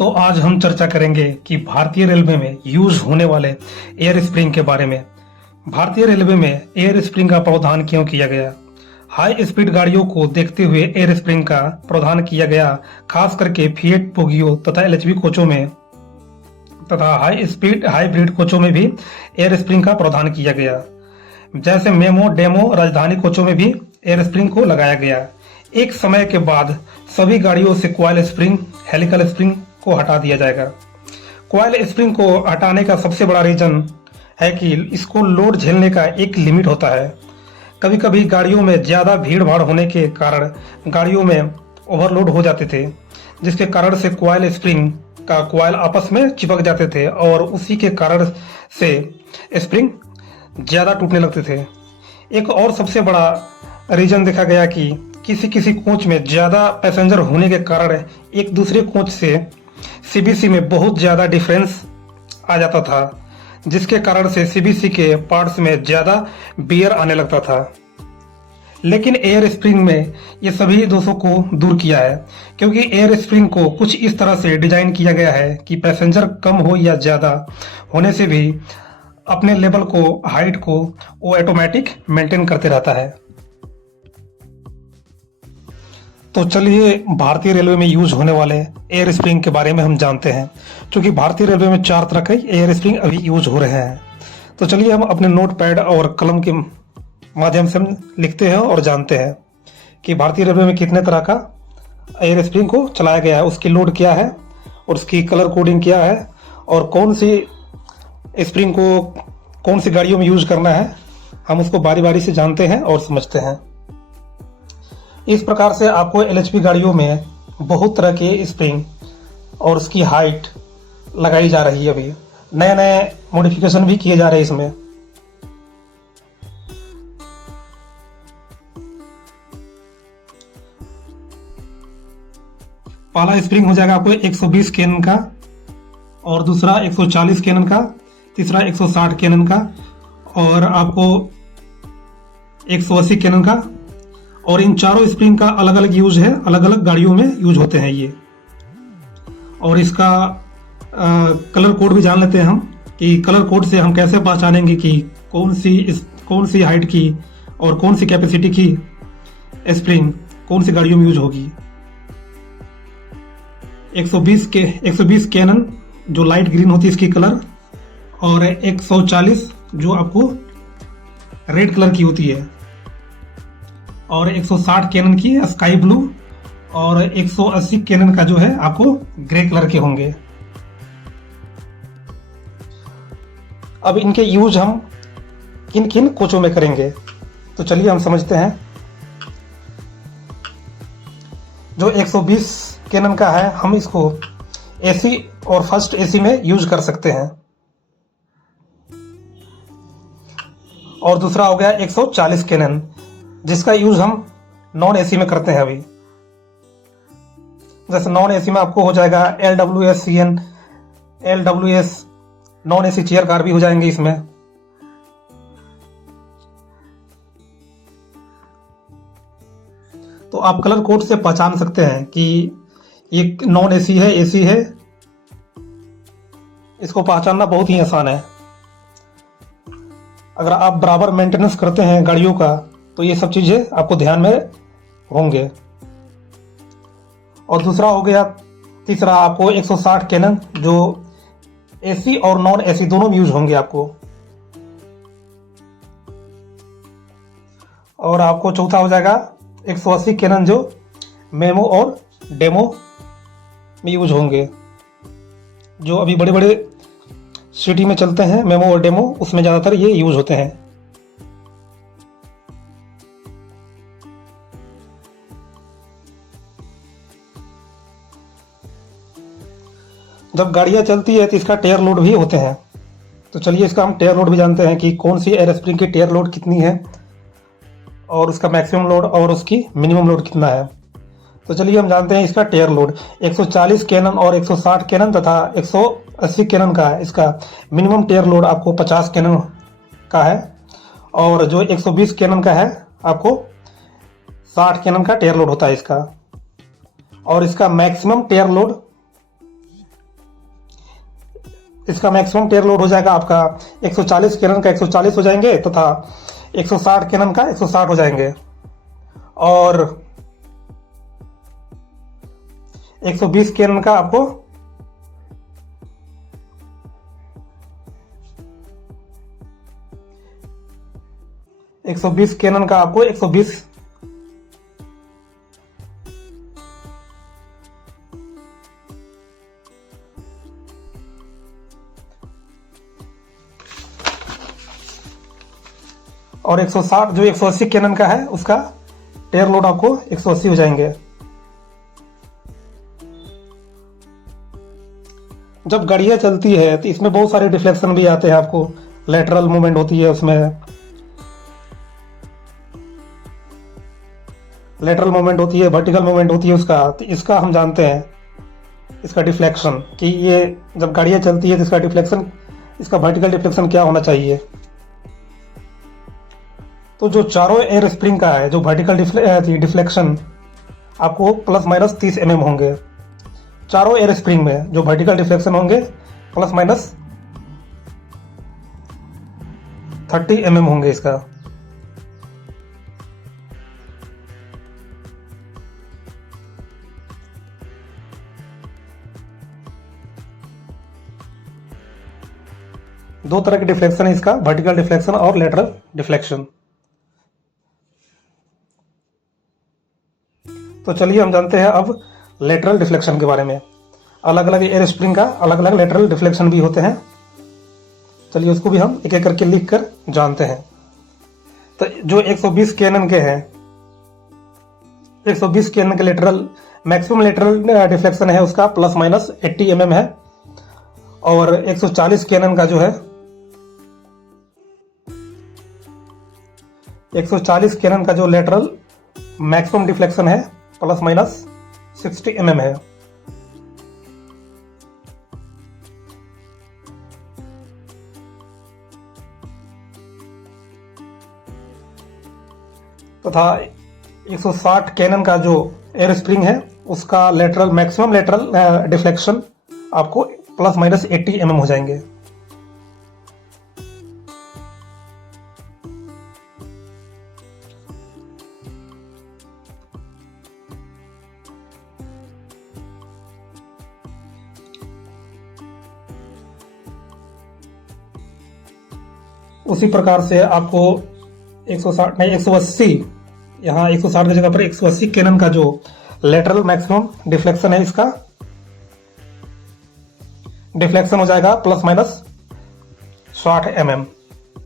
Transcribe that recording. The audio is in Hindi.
तो आज हम चर्चा करेंगे कि भारतीय रेलवे में यूज होने वाले एयर स्प्रिंग के बारे में। भारतीय रेलवे में एयर स्प्रिंग का प्रावधान क्यों किया गया? हाई स्पीड गाड़ियों को देखते हुए एयर स्प्रिंग का प्रावधान किया गया, खास करके फिएट पोगियो तथा एलएचबी कोचों में तथा हाई स्पीड हाइब्रिड कोचों में भी एयर स्प्रिंग का प्रावधान किया गया। जैसे मेमो डेमो राजधानी कोचों में भी एयर स्प्रिंग को लगाया गया। एक समय के बाद सभी गाड़ियों से कॉइल स्प्रिंग, हेलिकल स्प्रिंग को हटा दिया जाएगा। कॉइल स्प्रिंग को हटाने का सबसे बड़ा रीजन है कि इसको लोड झेलने का एक लिमिट होता है। कभी कभी गाड़ियों में ज़्यादा भीड़ भाड़ होने के कारण गाड़ियों में ओवरलोड हो जाते थे, जिसके कारण से कॉइल स्प्रिंग का कॉइल आपस में चिपक जाते थे और उसी के कारण से स्प्रिंग ज़्यादा टूटने लगते थे। एक और सबसे बड़ा रीजन देखा गया कि किसी किसी कोच में ज़्यादा पैसेंजर होने के कारण एक दूसरे कोच से सीबीसी में बहुत ज़्यादा डिफरेंस आ जाता था, जिसके कारण से सीबीसी के पार्ट्स में ज़्यादा बियर आने लगता था। लेकिन एयर स्प्रिंग में ये सभी दोषों को दूर किया है, क्योंकि एयर स्प्रिंग को कुछ इस तरह से डिजाइन किया गया है कि पैसेंजर कम हो या ज़्यादा होने से भी अपने लेवल को, हाइट को वो ऑटोमेटिक मेंटेन करते रहता है। तो चलिए भारतीय रेलवे में यूज होने वाले एयर स्प्रिंग के बारे में हम जानते हैं, क्योंकि भारतीय रेलवे में 4 तरह के एयर स्प्रिंग अभी यूज हो रहे हैं। तो चलिए हम अपने नोट पैड और कलम के माध्यम से हम लिखते हैं और जानते हैं कि भारतीय रेलवे में कितने तरह का एयर स्प्रिंग को चलाया गया है, उसकी लोड क्या है और उसकी कलर कोडिंग क्या है और कौन सी स्प्रिंग को कौन सी गाड़ियों में यूज करना है। हम उसको बारी बारी से जानते हैं और समझते हैं। इस प्रकार से आपको एलएचबी गाड़ियों में बहुत तरह के स्प्रिंग और उसकी हाइट लगाई जा रही है। अभी नए नए मॉडिफिकेशन भी किए जा रहे हैं इसमें। पहला स्प्रिंग हो जाएगा आपको 120 केनन का, और दूसरा 140 केनन का, तीसरा 160 केनन का, और आपको 180 केनन का। और इन चारों स्प्रिंग का अलग अलग यूज है, अलग अलग गाड़ियों में यूज होते हैं ये। और इसका कलर कोड भी जान लेते हैं हम कि कलर कोड से हम कैसे पहचानेंगे कि कौन सी हाइट की और कौन सी कैपेसिटी की स्प्रिंग कौन सी गाड़ियों में यूज होगी। 120 कैनन जो लाइट ग्रीन होती है इसकी कलर, और 140 जो आपको रेड कलर की होती है, और 160 कैनन की स्काई ब्लू, और 180 कैनन का जो है आपको ग्रे कलर के होंगे। अब इनके यूज हम किन किन कोचों में करेंगे, तो चलिए हम समझते हैं। जो 120 कैनन का है हम इसको एसी और फर्स्ट एसी में यूज कर सकते हैं। और दूसरा हो गया 140 कैनन, जिसका यूज हम नॉन एसी में करते हैं। अभी जैसे नॉन एसी में आपको हो जाएगा LWS CN, LWS non AC chair car भी हो जाएंगे इसमें। तो आप कलर कोड से पहचान सकते हैं कि ये नॉन एसी है, एसी है। इसको पहचानना बहुत ही आसान है। अगर आप बराबर मेंटेनेंस करते हैं गाड़ियों का तो ये सब चीजें आपको ध्यान में होंगे। और दूसरा हो गया, तीसरा आपको 160 कैनन जो एसी और नॉन एसी दोनों में यूज होंगे आपको। और आपको चौथा हो जाएगा 180 कैनन जो मेमो और डेमो में यूज होंगे, जो अभी बड़े बड़े सिटी में चलते हैं मेमो और डेमो, उसमें ज्यादातर ये यूज होते हैं। जब गाड़ियां चलती है तो इसका टेयर लोड भी होते हैं। तो चलिए इसका हम टेयर लोड भी जानते हैं कि कौन सी एयर स्प्रिंग की टेयर लोड कितनी है और उसका मैक्सिमम लोड और उसकी मिनिमम लोड कितना है। तो चलिए हम जानते हैं इसका टेयर लोड। 140 कैनन और 160 कैनन तथा 180 कैनन का इसका मिनिमम टेयर लोड आपको 50 कैनन का है, और जो 120 कैनन का है आपको 60 कैनन का टेयर लोड होता है इसका। और इसका मैक्सिमम टेयर लोड इसका मैक्सिमम टेयर लोड हो जाएगा आपका 140 कैनन का 140 हो जाएंगे तथा 160 कैनन का 160 हो जाएंगे और 120 कैनन का आपको 120 कैनन का आपको 120 और 160 जो 180 कैनन का है उसका टेयर लोड आपको 180 हो जाएंगे। जब गाड़ियां चलती है तो इसमें बहुत सारे डिफ्लेक्शन भी आते हैं, आपको लेटरल मूवमेंट होती है, उसमें लेटरल मूवमेंट होती है, वर्टिकल मूवमेंट होती है उसका। तो इसका हम जानते हैं इसका डिफ्लेक्शन कि ये जब गाड़ियां चलती है तो इसका डिफ्लेक्शन, इसका वर्टिकल डिफ्लेक्शन क्या होना चाहिए। तो जो चारों एयर स्प्रिंग का है जो वर्टिकल डिफ्लेक्शन आपको प्लस माइनस 30 mm होंगे। चारों एयर स्प्रिंग में जो वर्टिकल डिफ्लेक्शन होंगे प्लस माइनस 30 mm होंगे इसका। दो तरह के डिफ्लेक्शन है इसका, वर्टिकल डिफ्लेक्शन और लेटरल डिफ्लेक्शन। तो चलिए हम जानते हैं अब लेटरल डिफ्लेक्शन के बारे में। अलग अलग एयर स्प्रिंग का अलग अलग लेटरल डिफ्लेक्शन भी होते हैं। चलिए उसको भी हम एक एक करके लिख कर जानते हैं। तो जो 120 कैनन के हैं, 120 कैनन के लेटरल मैक्सिमम लेटरल डिफ्लेक्शन है उसका प्लस माइनस 80 mm है और 140 कैनन का जो है 140 कैनन का जो लेटरल मैक्सिमम डिफ्लेक्शन है प्लस माइनस 60 mm है। तथा 160 कैनन का जो एयर स्प्रिंग है उसका लेटरल मैक्सिमम लेटरल डिफ्लेक्शन आपको प्लस माइनस 80 mm हो जाएंगे। उसी प्रकार से आपको 160 नहीं 180, यहाँ 160 की जगह पर 180 कैनन का जो लेटरल मैक्सिमम डिफ्लेक्शन है इसका डिफ्लेक्शन हो जाएगा प्लस माइनस 60 mm।